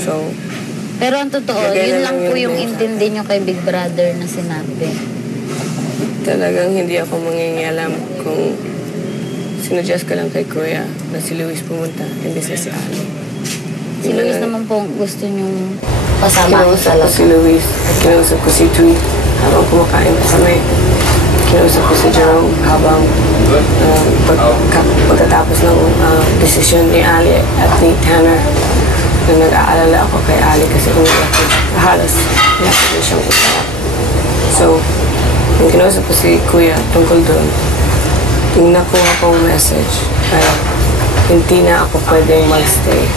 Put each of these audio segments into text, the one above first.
So, pero ang totoo, yun lang po yung intindi nyo kay Big Brother na sinabi. Talagang hindi ako mangingialam kung sinuggest ko lang kay Kuya na si Luis pumunta, hindi sa si Ali. Si Luis naman po gusto nyong kasama. Kinausap ko si Luis at kinausap ko si Tweet habang kumakain pa kami. Kinausap ko si Jerome habang pagkatapos ng desisyon ni Ali at ni Tanner na nag-aalala ako kay Ali kasi halos natin siyang usap. So, yung kinausap ko si Kuya tungkol doon, yung nakuha kong message ay hindi na ako pwedeng magstay.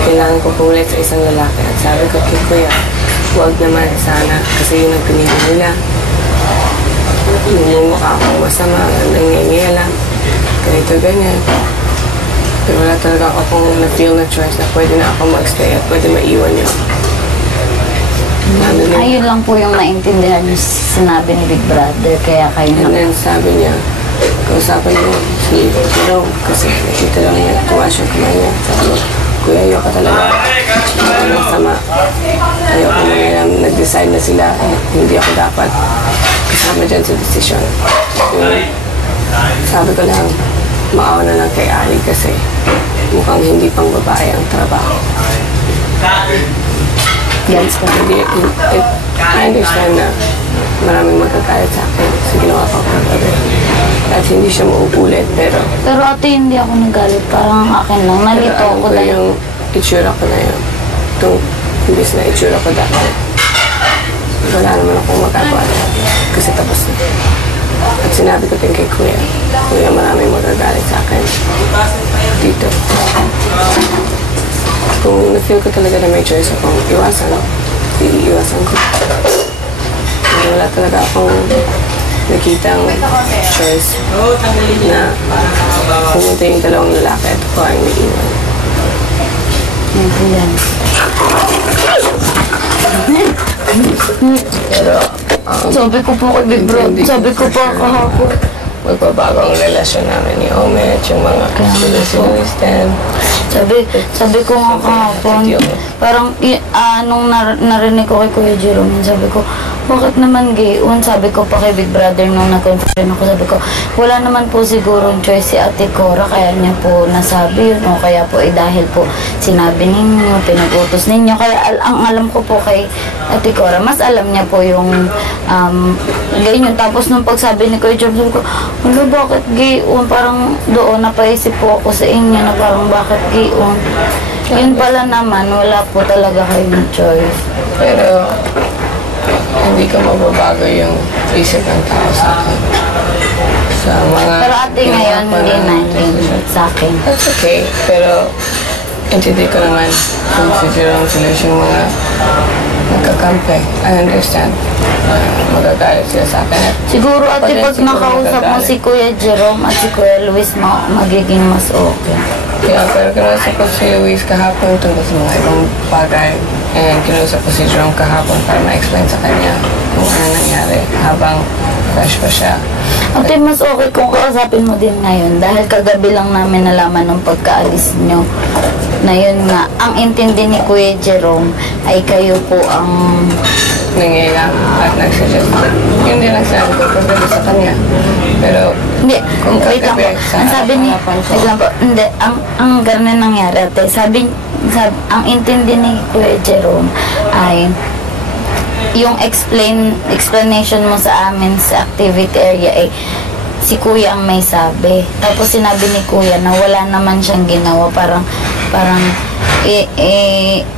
Kailangan ko pumunta sa isang lalaki at sabi ko kay Kuya, huwag naman sana kasi yun ang pinili nila. Yung mukha akong masama, nangyayala, ganito, ganyan. Pero wala talaga akong na-feel na choice na pwede na ako mag-stay at pwede maiwan niya. Ayun lang po yung naintindihan yung sinabi ni Big Brother, kaya kayo and then sabi niya, kausapan niya si Jerome kasi nakita lang niya, tuwa siya kamay niya. Sabi niya, Kuya, ayoko talaga. Masama. Ayoko na nga nag-decide na sila. Hindi ako dapat kasama dyan sa desisyon. Sabi ko lang, maawa na lang kay Ali kasi mukhang hindi pang babae ang trabaho. Yes, I understand na maraming magkakalit sa akin sa ginawa ko ng gabi. At hindi siya mauulit, pero ate, hindi ako nagalit. Parang akin lang. Nalito ako dahil yung itsura ko na yun. Itong imbis na itsura ko dati. Wala naman akong magagawa kasi tapos na. At sinabi ko din kay Kuya, Kuya, maraming magagalit sa akin dito. Kung na-feel ko talaga na may choice akong iwasan, iiwasan ko. Wala talaga akong nakitang choice na pumunta yung dalawang lalaki at ako ay may iwan. yan. Pero, Sabi ko po kay Big Bro, sabi ko po kahapon. magbabago ang relasyon namin ni Omet, yung mga Luis din. Sabi ko nga kahapon, parang nung narinig ko kay Kuya Jerome, sabi ko, bakit naman gayon? Sabi ko pa kay Big Brother nung nag-confirm ako, sabi ko, wala naman po siguro choice si Ate Cora, kaya niya po nasabi yun, o kaya po dahil po sinabi ninyo, pinag-utos ninyo, kaya ang alam ko po kay Ate Cora, mas alam niya po yung gayon. Tapos nung pagsabi ni Kuya Jerome, sabi ko, ano, bakit gayon? Parang doon napaisip po ako sa inyo na parang bakit gayon? Yun pala naman, wala po talaga kayong choice. Pero, hindi ko mababago yung isip ng tao sa akin. Sa mga... Pero ate ngayon, hindi sa akin. That's okay. Pero, intindi ko naman kung si Jerome sila yung mga nagkakampi. I understand. Magagalit sila sa akin. Siguro ate, pag nakausap mo si Kuya Jerome at si Kuya Luis, magiging mas okay. Yeah, pero kinausap ko si Luis kahapon tungkol sa mga ibang bagay. And kinausap ko si Jerome kahapon para ma-explain sa kanya kung ano nangyari habang fresh pa siya. Ate, mas okay kung kausapin mo din ngayon dahil kagabi lang namin nalaman ng pagkaalis nyo na yun nga, ang intindi ni Kuya Jerome ay kayo po ang nangyayang at nagsuggest. Yun din ang sinabi ko pagdating sa kanya. Pero, hindi, kung wait lang po. Ang sabi ni, wait lang po, hindi, ang ganun nangyari, ate. Ang intindi ni Kuya Jerome ay yung explanation mo sa amin sa activity area ay si Kuya ang may sabi. Tapos sinabi ni Kuya na wala naman siyang ginawa, parang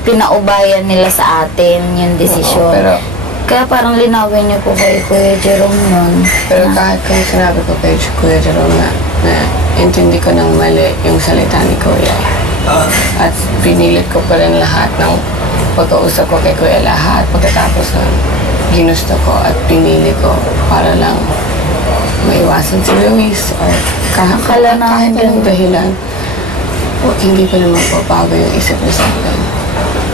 pinaubayan nila sa atin yung desisyon. Pero, kaya parang linawin niyo po kay Kuya Jerome yun. Pero kahit kung sinabi ko kay Kuya Jerome na intindi ko ng mali yung salita ni Kuya. At pinilit ko pa rin lahat ng pagkausap ko kay Kuya, lahat pagkatapos ng ginusto ko at pinili ko para lang maiwasan si Luis or kahit anong dahilan. Hindi pa naman papago yung isip niya sa akin.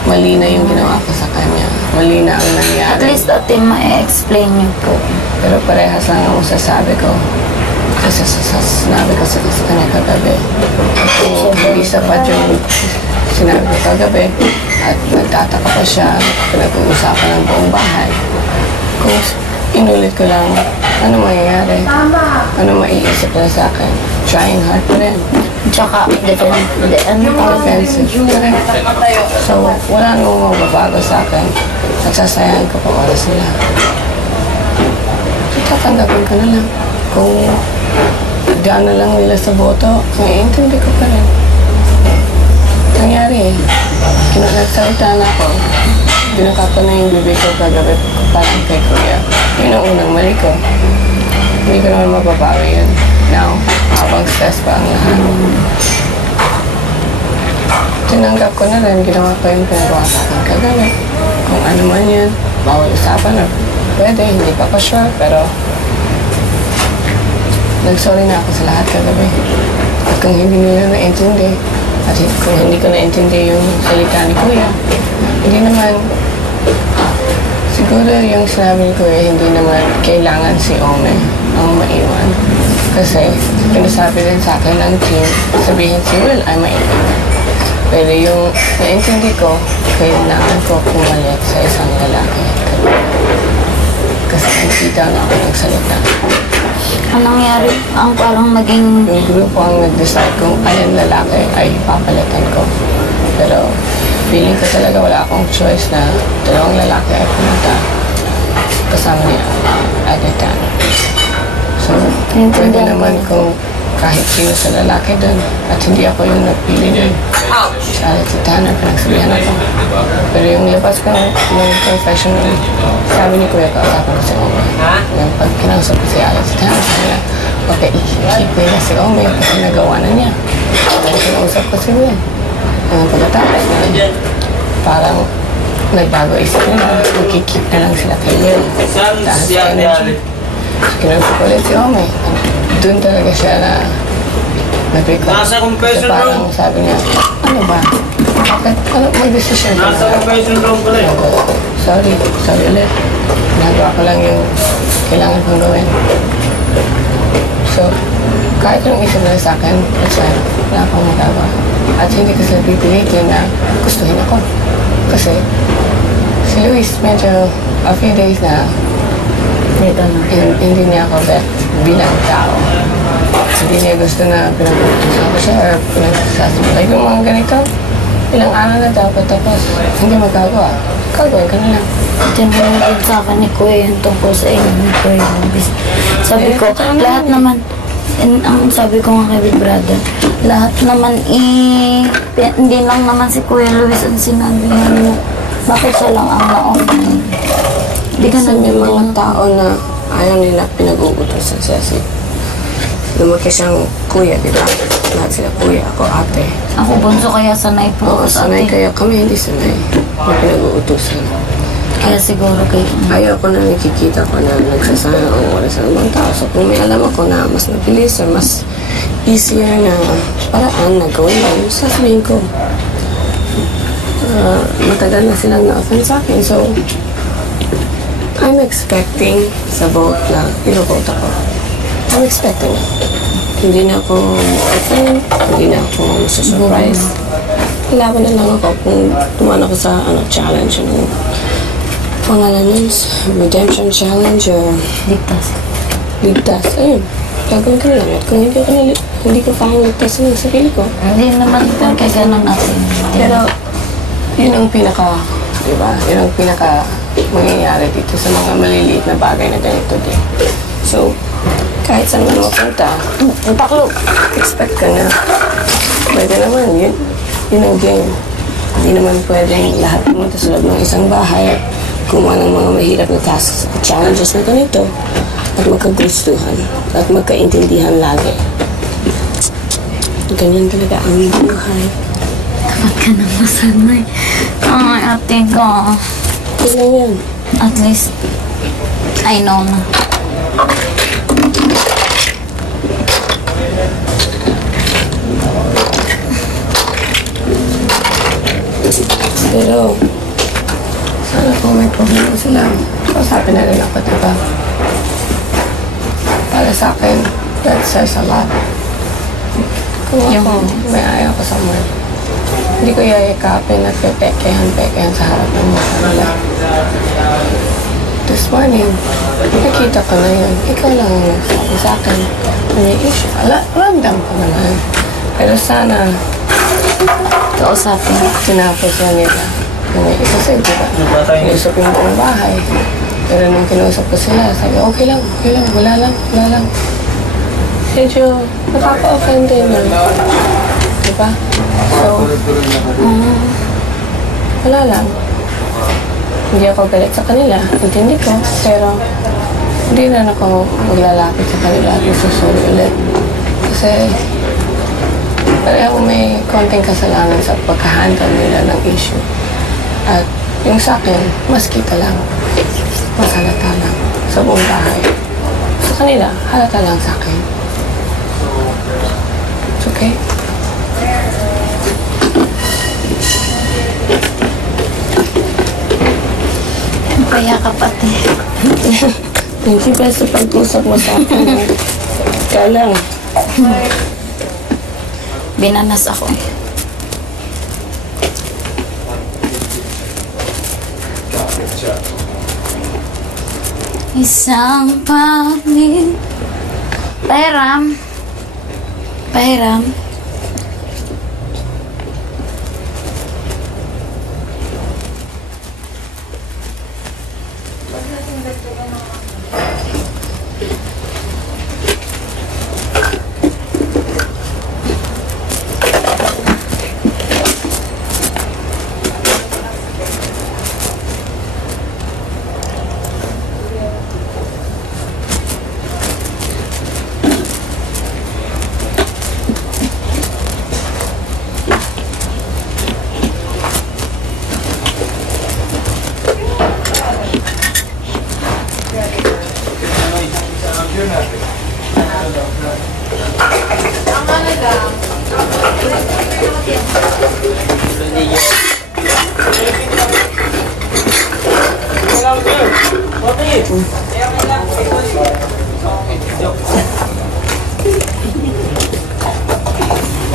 Mali na yung ginawa ko sa kanya. Mali na ang nangyari. At least ate, ma-explain niyo po. Pero parehas lang ang masasabi ko. Kasi sinabi ko sa kanya kagabi. Hindi sapat yung sinabi ko kagabi. At nagtataka pa siya, pinag-uusapan ng buong bahay. Kung inulit ko lang, ano mangyayari? Ano maiisip na sa akin? Trying hard pa rin. Tsaka, Offensive. So, wala nang mababago sa akin. Nagsasayahan ko pa oras nila. Tatanggapin ko na lang. Kung daan na lang nila sa boto, naiintindi ko pa rin. Nangyari eh. Nagsalita na ako. Binaka ko na yung bibig ko kagabi parang kay Kuya. Yun ang unang mali ko. Hindi ko naman mababawi yun. Now, habang stress pa ang lahat. Tinanggap ko na rin, ginawa ko yung pinagawa sa akin kagabi. Kung ano man yan, bawal usapan na pwede, hindi pa pa sure, pero nag-sorry na ako sa lahat kagabi. At kung hindi nila naintindi, at kung hindi ko naintindi yung salita ni Kuya, hindi naman, siguro yung sinabi ni Kuya, hindi naman kailangan si Ome ang maiwan. Kasi, pinasabi din sa akin ng team, sabihin si Will ay maiwan. Pero yung naintindi ko, kailangan ko pumalit sa isang lalaki. Kasi nakita na ako nagsalita. Ang nangyari, ang parang naging... Yung grupo ang nag-decide kung alin lalaki ay papalitan ko. Pero feeling ko talaga wala akong choice na dalawang lalaki ay pumunta kasama niya at the time. So, pwede naman kung kahit sino sa lalaki doon at hindi ako yung nagpili doon. Sa Alex Tanner, pinagsabihan ako. Pero yung labas ko ng confessional, sabi ni Kuya, kausapin ko si Ome. Yung pag kinausap ko si Alex Tanner, sabi niya, okay, i-keep nila si Ome kasi nagawa na niya. Tapos kinausap ko si Will. Pagkatapos na, parang nagbago isip nila, magkikip na lang sila kay Will. Dahil sa energy. Kinausap ko ulit si Ome. Doon talaga siya na nag-record. Nasa confession parang room. sabi niya, ano ba? Bakit? Ano mag-decision ka Nasa na? confession room ko rin. Sorry ulit. Nagawa ko lang yung kailangan kong gawin. So, kahit anong isip nila sa akin, that's fine. Wala akong magagawa. At hindi ko sila pipilitin na gustuhin ako. Kasi, si Luis medyo a few days na hindi niya ako bet bilang tao. Hindi niya gusto na pinag-utusan ko siya or pinagsasabi. Like yung mga ganito, ilang araw na dapat tapos hindi magagawa. Gagawin ka na lang. Tinanong din sa akin ni Kuya yung tungkol sa inyo ni Kuya. Sabi ko, lahat naman, ang sabi ko nga kay Big Brother, lahat naman hindi lang naman si Kuya Luis ang sinabi niya. Bakit siya lang ang naon? Hindi ka Kasi may mga tao na ayaw nila pinag-uutosan siya si lumaki siyang kuya, di ba? Lahat sila kuya, ako ate. Ako bunso kaya sanay po. Oo, sanay kaya kami, hindi sanay na pinag-uutosan. Kaya siguro kayo. Ayaw ko na nakikita ko na nagsasayang ang oras ng ibang tao. So kung may alam ako na mas mabilis or mas easier na paraan na gawin lang, sasabihin ko. Matagal na silang na-offend sa akin. So, I'm expecting sa vote na ilo-vote ako. I'm expecting it. Hindi na ako offend, hindi na ako surprise. Laban na lang ako kung tumaan ako sa challenge ng pangalan nun, redemption challenge or ligtas. Ayun, gagawin ko na lang. At kung hindi ko kayang ligtasin ang sarili ko. Hindi naman po kaya ganun natin. Pero, yun ang pinaka, di ba? Yun ang pinaka mangyayari dito sa mga maliliit na bagay na ganito din. So, kahit saan man mapunta, expect ka na. Pwede naman, yun ang game. Hindi naman pwedeng lahat pumunta sa loob ng isang bahay at gumawa ng mga mahirap na tasks at challenges na ganito at magkagustuhan at magkaintindihan lagi. Ganyan talaga ang buhay. Dapat ka nang masanay. Ay, ate ko. Ganyan yan. At least, I know na. Pero, sana kung may problema sila, kausapin na rin ako, diba? Para sa akin, that says a lot. Kung ako, may ayaw ko somewhere. Hindi ko yayakapin at pepekehan sa harap ng mga kanila. This morning, nakita ko na yun. Ikaw lang ang nagsabi sa akin. May issue. Ramdam ko naman. Pero sana, Kausapin. tinapos na nila. May kasi, diba? Kinusap yung buong bahay. Pero nung kinausap ko sila, sabi, okay lang, wala lang. Medyo nakaka-offend din yun. Diba? So, wala lang. Hindi ako galit sa kanila, intindi ko, pero hindi na ako maglalapit sa kanila at susuli ulit. Kasi pareho may konting kasalanan sa pagkahandle nila ng issue. At yung sa akin, mas kita lang, mas halata lang sa buong bahay. Sa kanila, halata lang sa akin. It's okay? Kaya ka pati. Thank you pa sa pag-usap mo sa akin. Kaya lang. Binanas ako. Isang pamilya. Pahiram.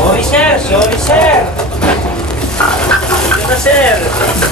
Sorry, sir. Sorry, sir. Ito na, sir.